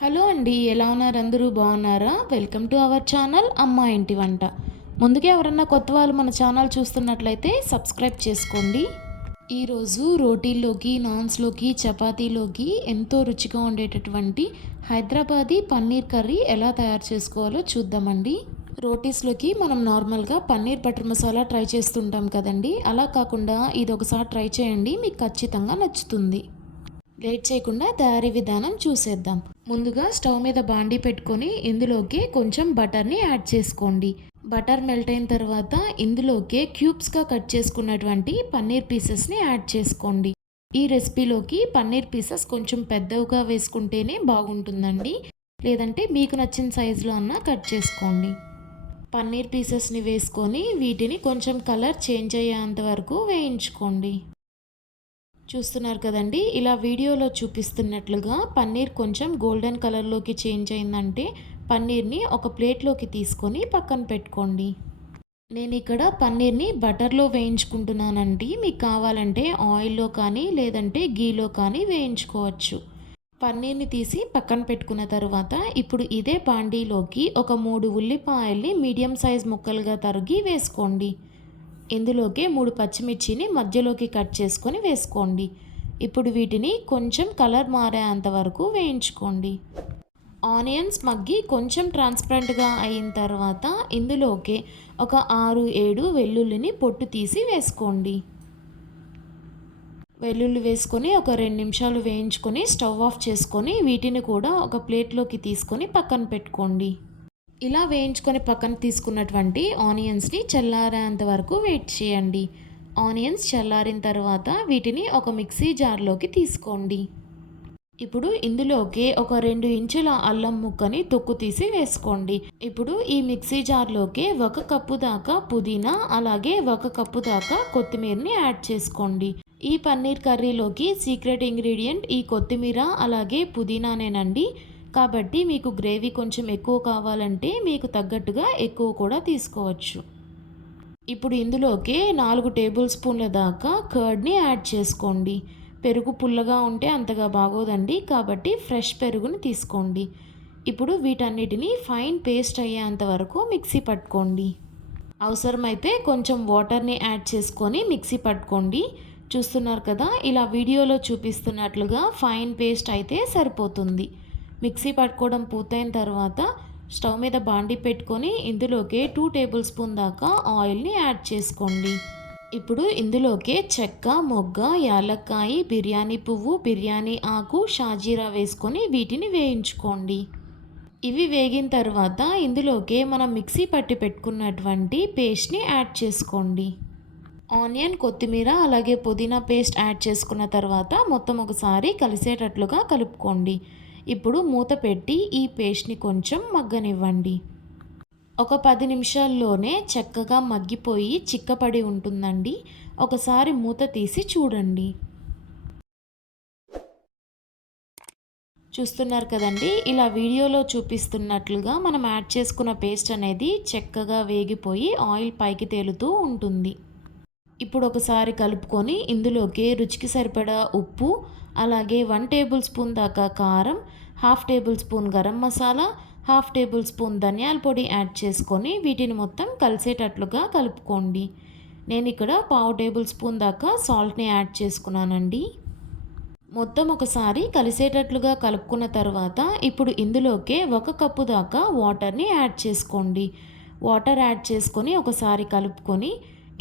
Hello అండి ఎలా ఉన్నారు? అందరూ బాగున్నారా? వెల్కమ్ టు అవర్ ఛానల్ అమ్మ ఇంటి వంట. ముందుగా ఎవరన్నా కొత్త వాళ్ళు మన ఛానల్ చూస్తున్నట్లయితే సబ్స్క్రైబ్ చేసుకోండి. ఈరోజు రోటీల్లోకి నాన్స్లోకి చపాతీలోకి ఎంతో రుచిగా ఉండేటటువంటి హైదరాబాదీ పన్నీర్ కర్రీ ఎలా తయారు చేసుకోవాలో చూద్దామండి. రోటీస్లోకి మనం నార్మల్గా పన్నీర్ బటర్ మసాలా ట్రై చేస్తుంటాం కదండి. అలా కాకుండా ఇది ఒకసారి ట్రై చేయండి మీకు ఖచ్చితంగా నచ్చుతుంది. లేట్ చేయకుండా తయారీ విధానం చూసేద్దాం. ముందుగా స్టవ్ మీద బాండీ పెట్టుకొని ఇందులోకి కొంచెం బటర్ని యాడ్ చేసుకోండి. బటర్ మెల్ట్ అయిన తర్వాత ఇందులోకి క్యూబ్స్గా కట్ చేసుకున్నటువంటి పన్నీర్ పీసెస్ని యాడ్ చేసుకోండి. ఈ రెసిపీలోకి పన్నీర్ పీసెస్ కొంచెం పెద్దవిగా వేసుకుంటేనే బాగుంటుందండి. లేదంటే మీకు నచ్చిన సైజులో అన్నా కట్ చేసుకోండి. పన్నీర్ పీసెస్ని వేసుకొని వీటిని కొంచెం కలర్ చేంజ్ అయ్యేంత వరకు వేయించుకోండి. చూస్తున్నారు కదండి. ఇలా వీడియోలో చూపిస్తున్నట్లుగా పన్నీర్ కొంచెం గోల్డెన్ కలర్లోకి చేంజ్ అయిందంటే పన్నీర్ని ఒక ప్లేట్లోకి తీసుకొని పక్కన పెట్టుకోండి. నేను ఇక్కడ పన్నీర్ని బటర్లో వేయించుకుంటున్నానండి. మీకు కావాలంటే ఆయిల్లో కానీ లేదంటే గీలో కానీ వేయించుకోవచ్చు. పన్నీర్ని తీసి పక్కన పెట్టుకున్న తర్వాత ఇప్పుడు ఇదే బాండీలోకి ఒక మూడు ఉల్లిపాయల్ని మీడియం సైజ్ ముక్కలుగా తరిగి వేసుకోండి. ఇందులోకి మూడు పచ్చిమిర్చిని మధ్యలోకి కట్ చేసుకొని వేసుకోండి. ఇప్పుడు వీటిని కొంచెం కలర్ మారేంత వరకు వేయించుకోండి. ఆనియన్స్ మగ్గి కొంచెం ట్రాన్స్పరెంట్గా అయిన తర్వాత ఇందులోకి ఒక ఆరు ఏడు వెల్లుల్లిని పొట్టు తీసి వేసుకోండి. వెల్లుల్లి వేసుకొని ఒక రెండు నిమిషాలు వేయించుకొని స్టవ్ ఆఫ్ చేసుకొని వీటిని కూడా ఒక ప్లేట్లోకి తీసుకొని పక్కన పెట్టుకోండి. ఇలా వేయించుకొని పక్కన తీసుకున్నటువంటి ఆనియన్స్ని చల్లారేంత వరకు వెయిట్ చేయండి. ఆనియన్స్ చల్లారిన తర్వాత వీటిని ఒక మిక్సీ జార్లోకి తీసుకోండి. ఇప్పుడు ఇందులోకి ఒక రెండు ఇంచుల అల్లం ముక్కని తొక్కు తీసి వేసుకోండి. ఇప్పుడు ఈ మిక్సీ జార్లోకి ఒక కప్పు దాకా పుదీనా అలాగే ఒక కప్పు దాకా కొత్తిమీరని యాడ్ చేసుకోండి. ఈ పన్నీర్ కర్రీలోకి సీక్రెట్ ఇంగ్రీడియంట్ ఈ కొత్తిమీర అలాగే పుదీనానేనండి. కాబట్టి మీకు గ్రేవీ కొంచెం ఎక్కువ కావాలంటే మీకు తగ్గట్టుగా ఎక్కువ కూడా తీసుకోవచ్చు. ఇప్పుడు ఇందులోకి నాలుగు టేబుల్ స్పూన్ల దాకా కర్డ్ని యాడ్ చేసుకోండి. పెరుగు పుల్లగా ఉంటే అంతగా బాగోదండి. కాబట్టి ఫ్రెష్ పెరుగుని తీసుకోండి. ఇప్పుడు వీటన్నిటిని ఫైన్ పేస్ట్ అయ్యేంత వరకు మిక్సీ పట్టుకోండి. అవసరమైతే కొంచెం వాటర్ని యాడ్ చేసుకొని మిక్సీ పట్టుకోండి. చూస్తున్నారు కదా ఇలా వీడియోలో చూపిస్తున్నట్లుగా ఫైన్ పేస్ట్ అయితే సరిపోతుంది. మిక్సీ పట్టుకోవడం పూర్తయిన తర్వాత స్టవ్ మీద బాండి పెట్టుకొని ఇందులోకి టూ టేబుల్ స్పూన్ దాకా ఆయిల్ని యాడ్ చేసుకోండి. ఇప్పుడు ఇందులోకి చెక్క మొగ్గ యాలక్కాయ బిర్యానీ పువ్వు బిర్యానీ ఆకు షాజీరా వేసుకొని వీటిని వేయించుకోండి. ఇవి వేగిన తర్వాత ఇందులోకి మనం మిక్సీ పట్టి పెట్టుకున్నటువంటి పేస్ట్ని యాడ్ చేసుకోండి. ఆనియన్ కొత్తిమీర అలాగే పుదీనా పేస్ట్ యాడ్ చేసుకున్న తర్వాత మొత్తం ఒకసారి కలిసేటట్లుగా కలుపుకోండి. ఇప్పుడు మూత పెట్టి ఈ పేస్ట్ని కొంచెం మగ్గనివ్వండి. ఒక పది నిమిషాల్లోనే చక్కగా మగ్గిపోయి చిక్కపడి ఉంటుందండి. ఒకసారి మూత తీసి చూడండి. చూస్తున్నారు కదండి ఇలా వీడియోలో చూపిస్తున్నట్లుగా మనం యాడ్ చేసుకున్న పేస్ట్ అనేది చక్కగా వేగిపోయి ఆయిల్ పైకి తేలుతూ ఉంటుంది. ఇప్పుడు ఒకసారి కలుపుకొని ఇందులోకి రుచికి సరిపడా ఉప్పు అలాగే వన్ టేబుల్ స్పూన్ దాకా కారం half tablespoon garam masala half tablespoon ధనియాల పొడి యాడ్ చేసుకొని వీటిని మొత్తం కలిసేటట్లుగా కలుపుకోండి. నేను ఇక్కడ పావు టేబుల్ స్పూన్ దాకా సాల్ట్ని యాడ్ చేసుకున్నానండి. మొత్తం ఒకసారి కలిసేటట్లుగా కలుపుకున్న తర్వాత ఇప్పుడు ఇందులోకే ఒక కప్పు దాకా వాటర్ని యాడ్ చేసుకోండి. వాటర్ యాడ్ చేసుకొని ఒకసారి కలుపుకొని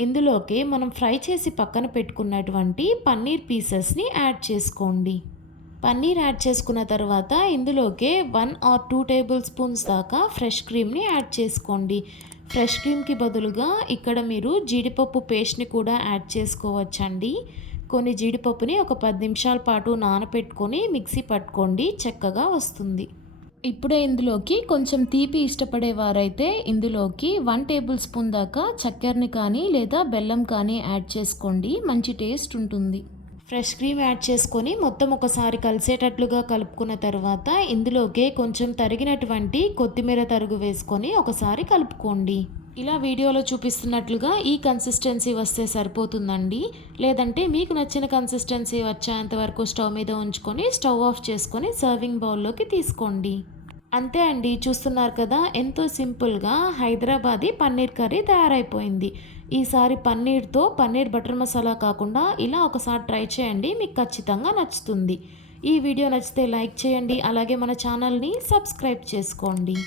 ఇందులోకి మనం ఫ్రై చేసి పక్కన పెట్టుకున్నటువంటి పన్నీర్ పీసెస్ని యాడ్ చేసుకోండి. పన్నీర్ యాడ్ చేసుకున్న తర్వాత ఇందులోకి one or two tablespoons దాకా ఫ్రెష్ క్రీమ్ని యాడ్ చేసుకోండి. ఫ్రెష్ క్రీమ్కి బదులుగా ఇక్కడ మీరు జీడిపప్పు పేస్ట్ని కూడా యాడ్ చేసుకోవచ్చండి. కొన్ని జీడిపప్పుని ఒక పది నిమిషాల పాటు నానపెట్టుకొని మిక్సీ పట్టుకోండి చక్కగా వస్తుంది. ఇప్పుడే ఇందులోకి కొంచెం తీపి ఇష్టపడేవారైతే ఇందులోకి వన్ టేబుల్ స్పూన్ దాకా చక్కెరని కానీ లేదా బెల్లం కానీ యాడ్ చేసుకోండి. మంచి టేస్ట్ ఉంటుంది. ఫ్రెష్ క్రీమ్ యాడ్ చేసుకొని మొత్తం ఒకసారి కలిసేటట్లుగా కలుపుకున్న తర్వాత ఇందులోకి కొంచెం తరిగినటువంటి కొత్తిమీర తరుగు వేసుకొని ఒకసారి కలుపుకోండి. ఇలా వీడియోలో చూపిస్తున్నట్లుగా ఈ కన్సిస్టెన్సీ వస్తే సరిపోతుందండి. లేదంటే మీకు నచ్చిన కన్సిస్టెన్సీ వచ్చేంత వరకు స్టవ్ మీద ఉంచుకొని స్టవ్ ఆఫ్ చేసుకొని సర్వింగ్ బౌల్లోకి తీసుకోండి. అంతే అండి చూస్తున్నారు కదా ఎంతో సింపుల్గా హైదరాబాదీ పన్నీర్ కర్రీ తయారైపోయింది. ఈసారి పన్నీర్తో పన్నీర్ బటర్ మసాలా కాకుండా ఇలా ఒకసారి ట్రై చేయండి మీకు ఖచ్చితంగా నచ్చుతుంది. ఈ వీడియో నచ్చితే లైక్ చేయండి అలాగే మన ఛానల్ని సబ్స్క్రైబ్ చేసుకోండి.